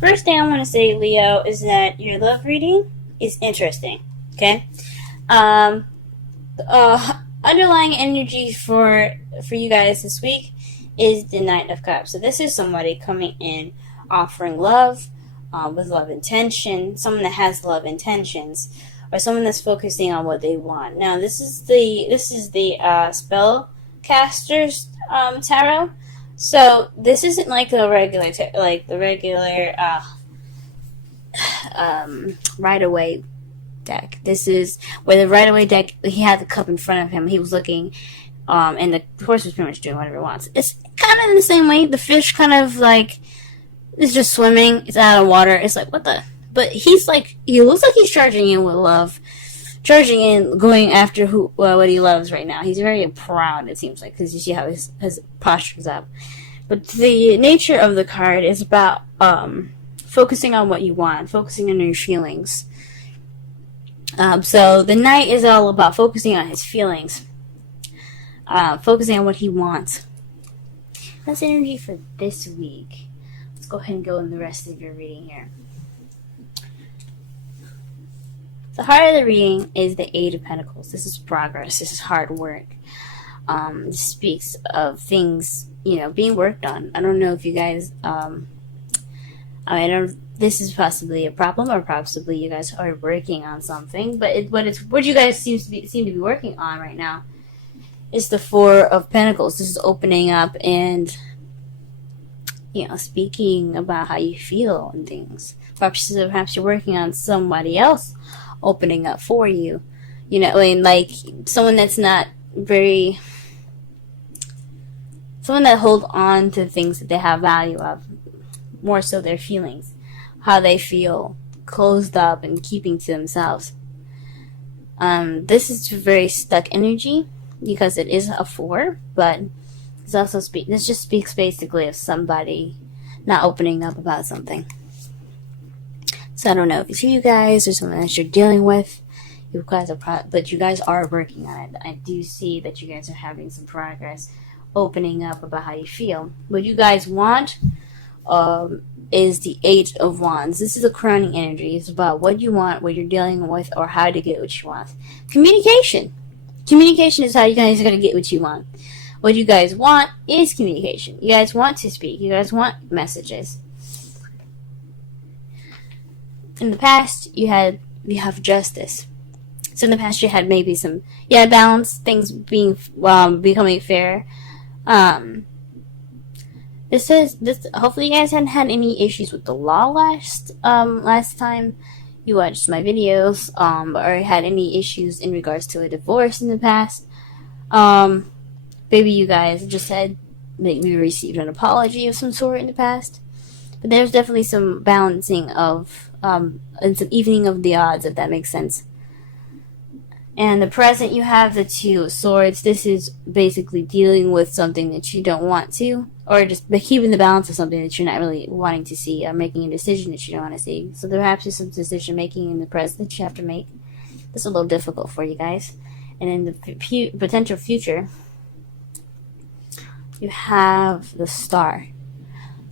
First thing I want to say, Leo, is that your love reading is interesting. Okay. Um, Underlying energy for you guys this week is the Knight of Cups. So this is somebody coming in offering love, with love intention, someone that has love intentions, or someone that's focusing on what they want. Now this is the spellcaster's tarot. So this isn't like the regular Rider-Waite deck. This is where the Rider-Waite deck, he had the cup in front of him. He was looking, and the horse was pretty much doing whatever it wants. It's kind of in the same way. The fish kind of like is just swimming. It's out of water. It's like, what the? But he looks like he's charging in with love. Charging in, going after what he loves right now. He's very proud, it seems like, because you see how his posture's up. But the nature of the card is about focusing on what you want, focusing on your feelings. So the Knight is all about focusing on his feelings, focusing on what he wants. That's energy for this week. Let's go ahead and go in the rest of your reading here. The heart of the reading is the Eight of Pentacles. This is progress. This is hard work. This speaks of things, being worked on. I don't know if you guys, this is possibly a problem, or possibly you guys are working on something. But what you guys seem to be working on right now is the Four of Pentacles. This is opening up and, speaking about how you feel and things. Perhaps you're working on somebody else opening up for you. Like someone that's not someone that holds on to things that they have value of, more so their feelings, how they feel, closed up and keeping to themselves. This is very stuck energy because it is a 4, but it's also this just speaks basically of somebody not opening up about something. So I don't know if it's you guys or someone that you're dealing with. You guys but you guys are working on it. I do see that you guys are having some progress, opening up about how you feel. What you guys want is the Eight of Wands. This is a crowning energy. It's about what you want, what you're dealing with, or how to get what you want. Communication. Communication is how you guys are going to get what you want. What you guys want is communication. You guys want to speak. You guys want messages. In the past, you have justice. So in the past, you had maybe some balance, things being becoming fair. This hopefully you guys hadn't had any issues with the law last time you watched my videos, or had any issues in regards to a divorce in the past. Maybe you guys just said maybe received an apology of some sort in the past. But there's definitely some balancing of and some evening of the odds, if that makes sense. And the present, you have the Two of Swords. This is basically dealing with something that you don't want to, or just keeping the balance of something that you're not really wanting to see, or making a decision that you don't want to see. So perhaps there's some decision making in the present that you have to make. This is a little difficult for you guys. And in the potential future, you have the Star.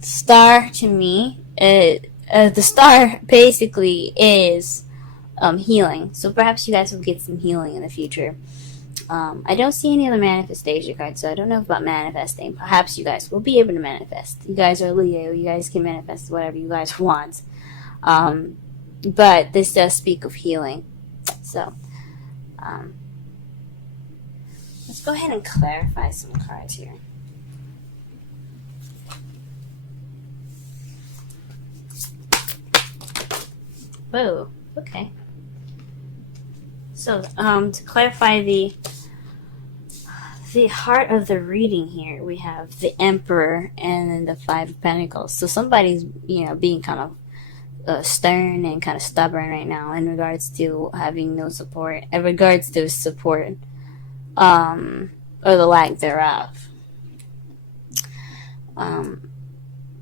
Star, to me, the Star basically is healing. So perhaps you guys will get some healing in the future. I don't see any other manifestation cards, so I don't know about manifesting. Perhaps you guys will be able to manifest. You guys are Leo. You guys can manifest whatever you guys want. But this does speak of healing. So let's go ahead and clarify some cards here. Whoa, okay. So, to clarify the heart of the reading here, we have the Emperor and then the Five of Pentacles. So somebody's, being kind of stern and kind of stubborn right now in regards to having no support, or the lack thereof.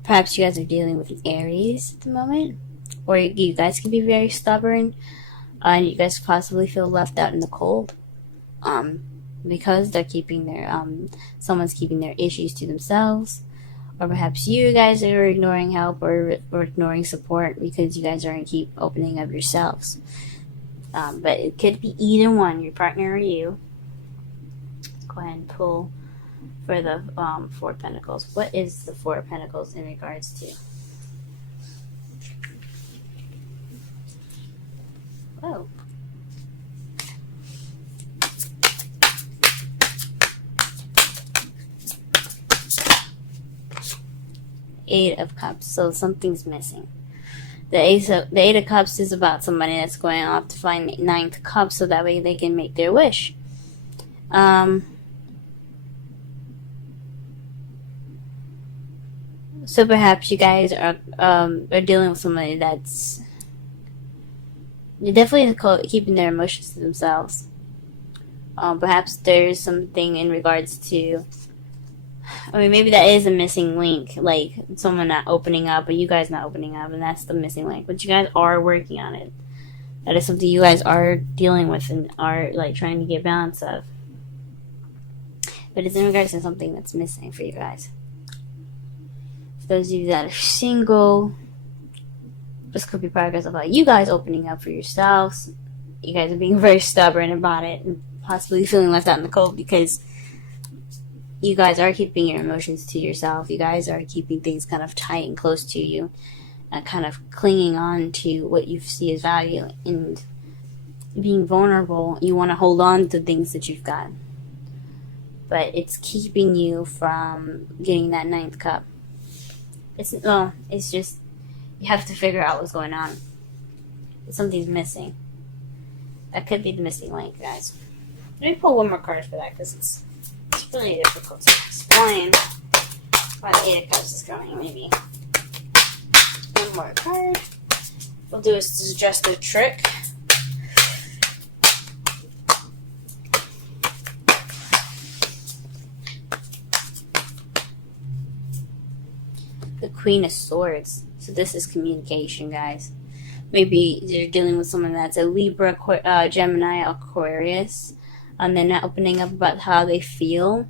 Perhaps you guys are dealing with an Aries at the moment. Or you guys can be very stubborn, and you guys possibly feel left out in the cold, because they're keeping their someone's keeping their issues to themselves, Or perhaps you guys are ignoring help or ignoring support because you guys aren't keep opening up yourselves. But it could be either one, your partner or you. Let's go ahead and pull for the Four of Pentacles. What is the Four of Pentacles in regards to? Oh. Eight of Cups. So something's missing. The Eight of Cups is about somebody that's going off to find Ninth Cup so that way they can make their wish. So perhaps you guys are dealing with somebody that's definitely keeping their emotions to themselves. Perhaps there's something in regards to, I mean, maybe that is a missing link, like someone not opening up, but you guys not opening up, and that's the missing link. But you guys are working on it. That is something you guys are dealing with and are like trying to get balance of. But it's in regards to something that's missing for you guys. For those of you that are single, this could be progress about you guys opening up for yourselves. You guys are being very stubborn about it and possibly feeling left out in the cold because you guys are keeping your emotions to yourself. You guys are keeping things kind of tight and close to you and kind of clinging on to what you see as value and being vulnerable. You want to hold on to things that you've got. But it's keeping you from getting that Ninth Cup. It's just, you have to figure out what's going on. Something's missing. That could be the missing link, guys. Let me pull one more card for that because it's really difficult to explain why the Eight of Cups is going. Maybe one more card. We'll do is just a trick. The Queen of Swords. So this is communication, guys. Maybe you're dealing with someone that's a Libra, Gemini, Aquarius, and they're not opening up about how they feel.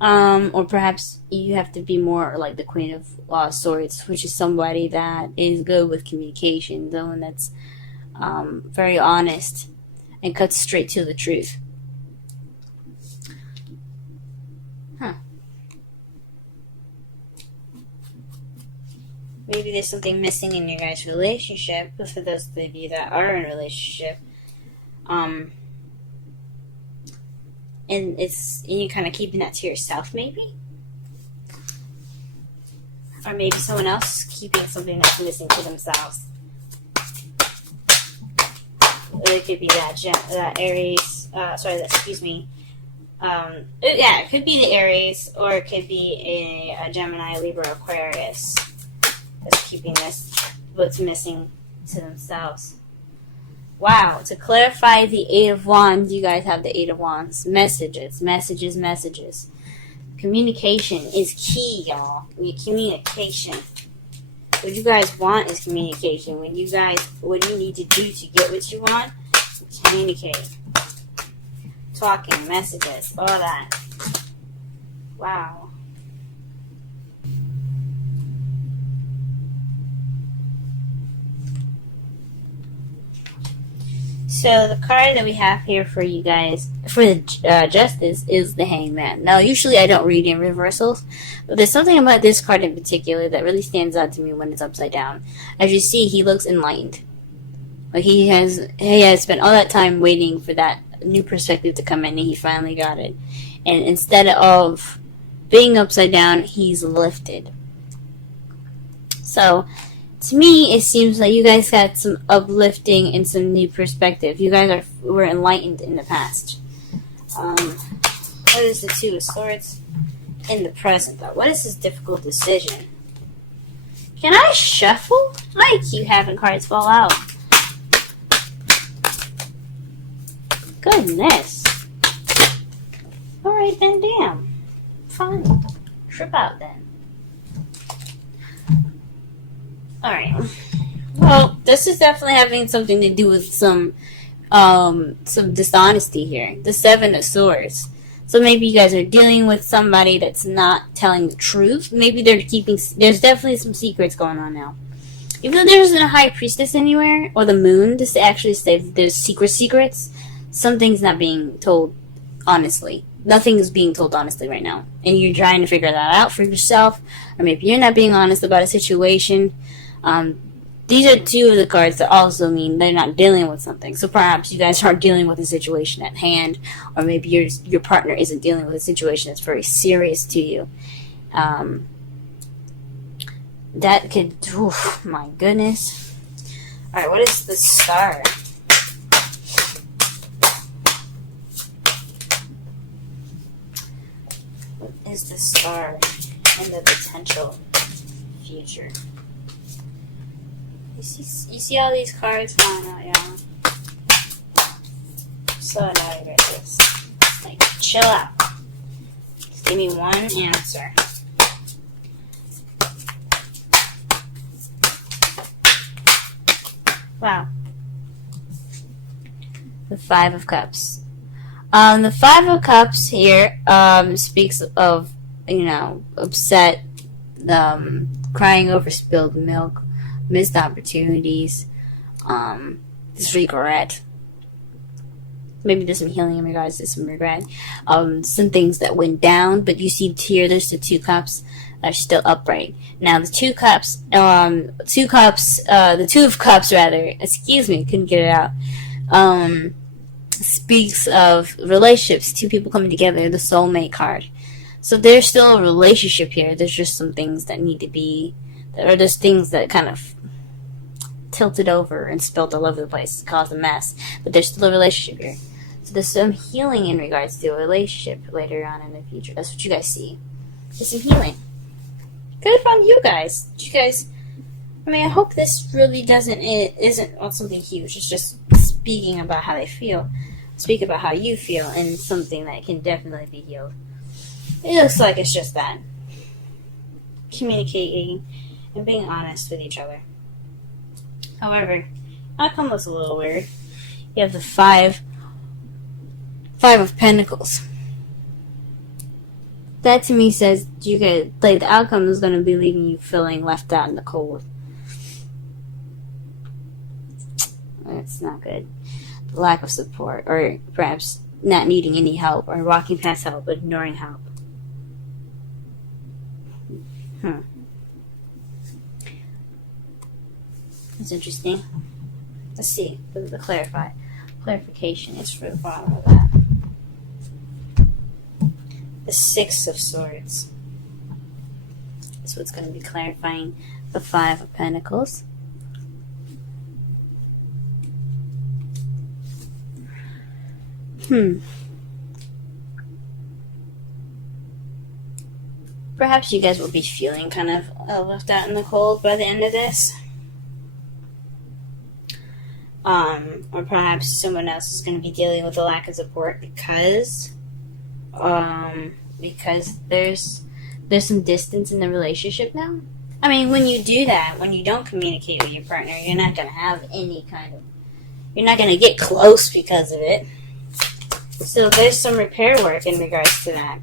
Or perhaps you have to be more like the Queen of Swords, which is somebody that is good with communication, someone that's very honest and cuts straight to the truth. Maybe there's something missing in your guys' relationship, but for those of you that are in a relationship, and you're kind of keeping that to yourself, maybe? Or maybe someone else keeping something that's missing to themselves. Or it could be that Aries, it could be the Aries, or it could be a Gemini, Libra, Aquarius that's keeping this, what's missing to themselves. Wow, to clarify the Eight of Wands, you guys have the Eight of Wands. Messages. Communication is key, y'all. Communication. What you guys want is communication. What you need to do to get what you want, communicate. Talking, messages, all that. Wow. So the card that we have here for you guys, for the Justice, is the Hangman. Now, usually I don't read in reversals, but there's something about this card in particular that really stands out to me when it's upside down. As you see, he looks enlightened. Like he has spent all that time waiting for that new perspective to come in, and he finally got it. And instead of being upside down, he's lifted. So, to me, it seems like you guys got some uplifting and some new perspective. You guys were enlightened in the past. What is the Two of Swords in the present, though? What is this difficult decision? Can I shuffle? I keep having cards fall out. Goodness. Alright then, damn. Fine. Trip out then. Alright. Well, this is definitely having something to do with some dishonesty here. The Seven of Swords. So maybe you guys are dealing with somebody that's not telling the truth. Maybe they're keeping... There's definitely some secrets going on now. Even though there isn't a high priestess anywhere, or the moon, to actually say that there's secrets, something's not being told honestly. Nothing is being told honestly right now. And you're trying to figure that out for yourself, or maybe you're not being honest about a situation. These are two of the cards that also mean they're not dealing with something. So perhaps you guys aren't dealing with a situation at hand, or maybe your partner isn't dealing with a situation that's very serious to you. That could... Oh, my goodness. Alright, what is the star? What is the star and the potential future? You see all these cards flying out, y'all? I'm so annoyed at this. Like, chill out. Just give me one answer. Wow. The Five of Cups. The Five of Cups here speaks of, upset, crying over spilled milk, missed opportunities, this regret. Maybe there's some healing in regards to some regret. Some things that went down, but you see here, there's the two cups that are still upright. Now the two of cups, excuse me, couldn't get it out, speaks of relationships, two people coming together, the soulmate card. So there's still a relationship here. There's just some things that need to be, or there's things that kind of tilted over and spilled all over the place, caused a mess. But there's still a relationship here. So there's some healing in regards to a relationship later on in the future. That's what you guys see. There's some healing. Good from you guys. I hope this really isn't something huge. It's just speaking about how they feel. Speak about how you feel, and it's something that can definitely be healed. It looks like it's just that. Communicating and being honest with each other. However, outcome was a little weird. You have the Five of Pentacles. That to me says the outcome is going to be leaving you feeling left out in the cold. That's not good. The lack of support, or perhaps not needing any help, or walking past help but ignoring help. That's interesting. Let's see. The clarification is for the bottom of that. The Six of Swords. That's what's going to be clarifying the Five of Pentacles. Perhaps you guys will be feeling kind of left out in the cold by the end of this. Or perhaps someone else is going to be dealing with a lack of support because there's some distance in the relationship now. I mean, when you do that, when you don't communicate with your partner, you're not going to have you're not going to get close because of it. So there's some repair work in regards to that.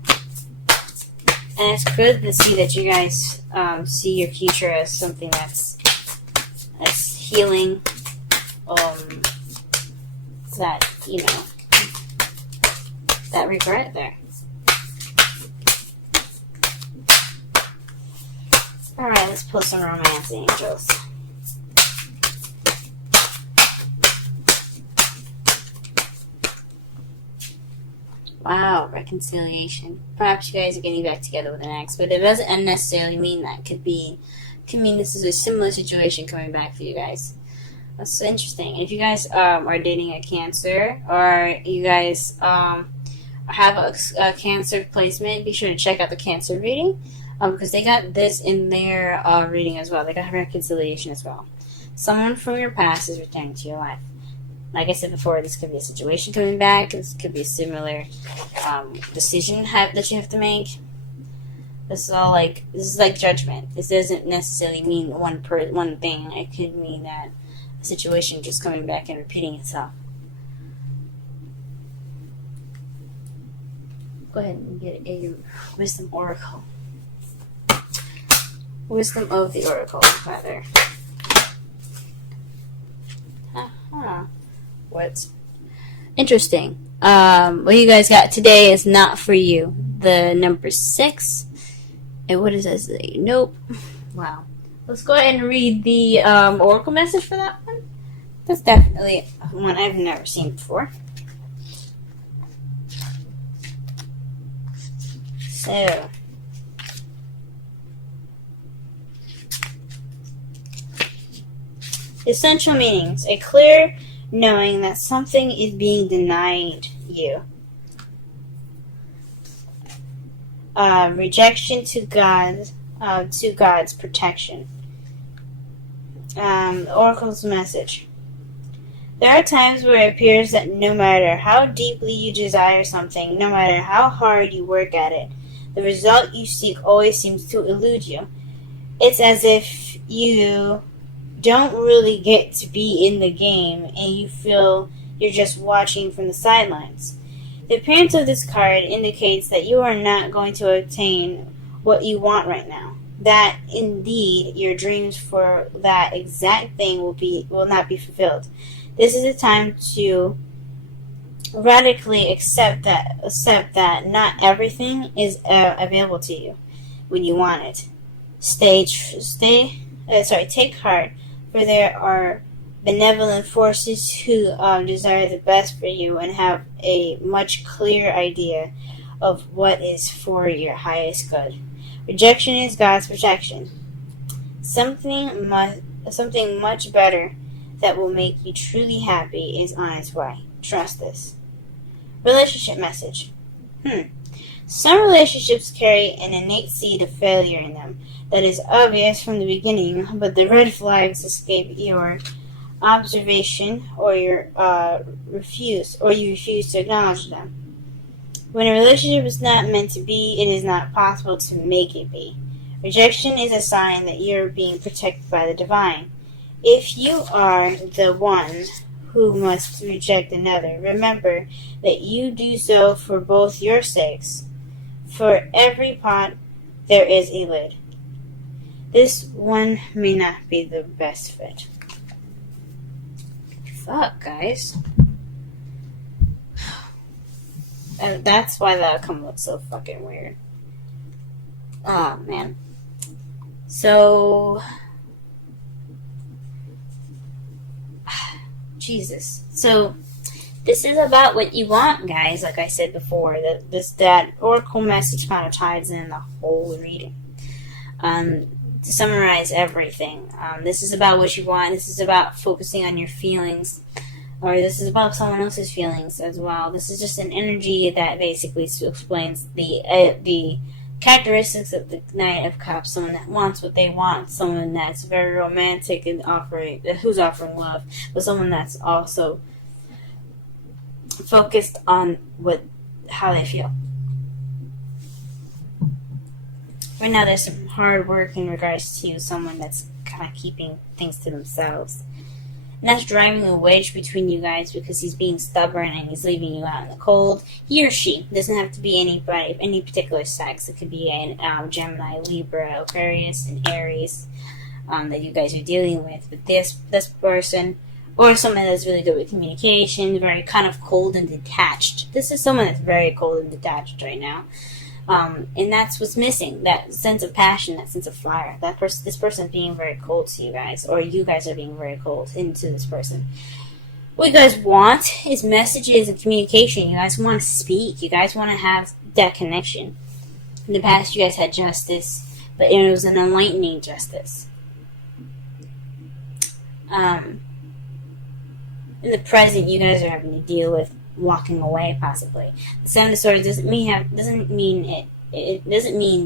And it's good to see that you guys see your future as something that's healing. That regret there. Alright, let's pull some romance angels. Wow, reconciliation. Perhaps you guys are getting back together with an ex, but it doesn't necessarily mean that. Could mean this is a similar situation coming back for you guys. That's so interesting. And if you guys are dating a Cancer, or you guys have a Cancer placement, be sure to check out the Cancer reading, because they got this in their reading as well. They got reconciliation as well. Someone from your past is returning to your life. Like I said before, this could be a situation coming back. This could be a similar decision that you have to make. This is like judgment. This doesn't necessarily mean one thing. It could mean that a situation just coming back and repeating itself. Go ahead and get a wisdom oracle. Wisdom of the oracle, rather. What? Interesting. What you guys got today is not for you. The number 6. And what does that say? Nope. Wow. Let's go ahead and read the oracle message for that one. That's definitely one I've never seen before. So, essential meanings: a clear knowing that something is being denied you. Rejection to God's protection. Oracle's message: there are times where it appears that no matter how deeply you desire something, no matter how hard you work at it, the result you seek always seems to elude you. It's as if you don't really get to be in the game and you feel you're just watching from the sidelines. The appearance of this card indicates that you are not going to obtain what you want right now. That indeed your dreams for that exact thing will not be fulfilled. This is a time to radically accept that not everything is available to you when you want it. Take heart, for there are benevolent forces who desire the best for you and have a much clearer idea of what is for your highest good. Rejection is God's protection. Something much better that will make you truly happy is on its way. Trust this. Relationship message. Some relationships carry an innate seed of failure in them that is obvious from the beginning, but the red flags escape your observation, or you refuse to acknowledge them. When a relationship is not meant to be, it is not possible to make it be. Rejection is a sign that you are being protected by the divine. If you are the one who must reject another, remember that you do so for both your sakes. For every pot, there is a lid. This one may not be the best fit. Fuck, guys. And that's why the outcome looks so fucking weird. Oh, man. So... Jesus. So, this is about what you want, guys, like I said before. That oracle message kind of ties in the whole reading. To summarize everything, this is about what you want. This is about focusing on your feelings. Or this is about someone else's feelings as well. This is just an energy that basically explains the characteristics of the Knight of Cups. Someone that wants what they want. Someone that's very romantic and who's offering love. But someone that's also focused on how they feel. Right now there's some hard work in regards to someone that's kind of keeping things to themselves. And that's driving a wedge between you guys because he's being stubborn and he's leaving you out in the cold. He or she. Doesn't have to be anybody, any particular sex. It could be a Gemini, Libra, Aquarius, and Aries that you guys are dealing with. But this person, or someone that's really good with communication, very kind of cold and detached. This is someone that's very cold and detached right now. And that's what's missing, that sense of passion, that sense of fire. This person being very cold to you guys, or you guys are being very cold into this person. What you guys want is messages and communication. You guys want to speak. You guys want to have that connection. In the past, you guys had justice, but it was an enlightening justice. In the present, you guys are having to deal with walking away, possibly. The Seven of Swords doesn't mean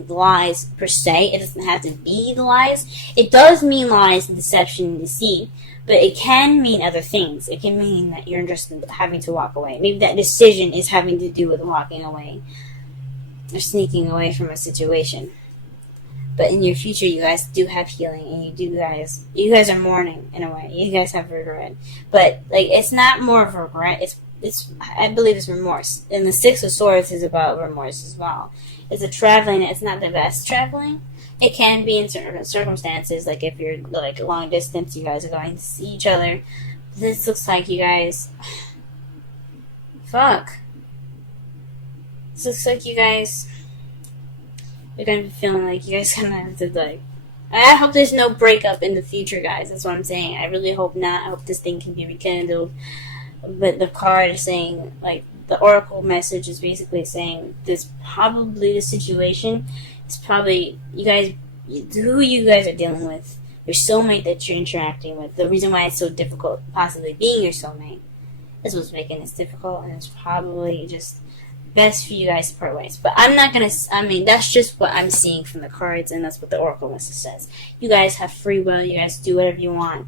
lies per se. It doesn't have to be the lies. It does mean lies, deception, and deceit, but it can mean other things. It can mean that you're just having to walk away. Maybe that decision is having to do with walking away or sneaking away from a situation. But in your future, you guys do have healing, and you guys are mourning in a way. You guys have regret, but like it's not more of regret. I believe it's remorse. And the Six of Swords is about remorse as well. It's a traveling. It's not the best traveling. It can be in certain circumstances, like if you're like long distance, you guys are going to see each other. This looks like you guys. Fuck. This looks like you guys. You're gonna be feeling like you guys gonna have to like. I hope there's no breakup in the future, guys. That's what I'm saying. I really hope not. I hope this thing can be rekindled. But the card is saying, like, the oracle message is basically saying this probably the situation is probably you guys, who you guys are dealing with, your soulmate that you're interacting with. The reason why it's so difficult, possibly being your soulmate, is what's making this difficult, and it's probably just best for you guys to part ways. But I'm not gonna. I mean, that's just what I'm seeing from the cards, and that's what the oracle message says. You guys have free will. You guys do whatever you want.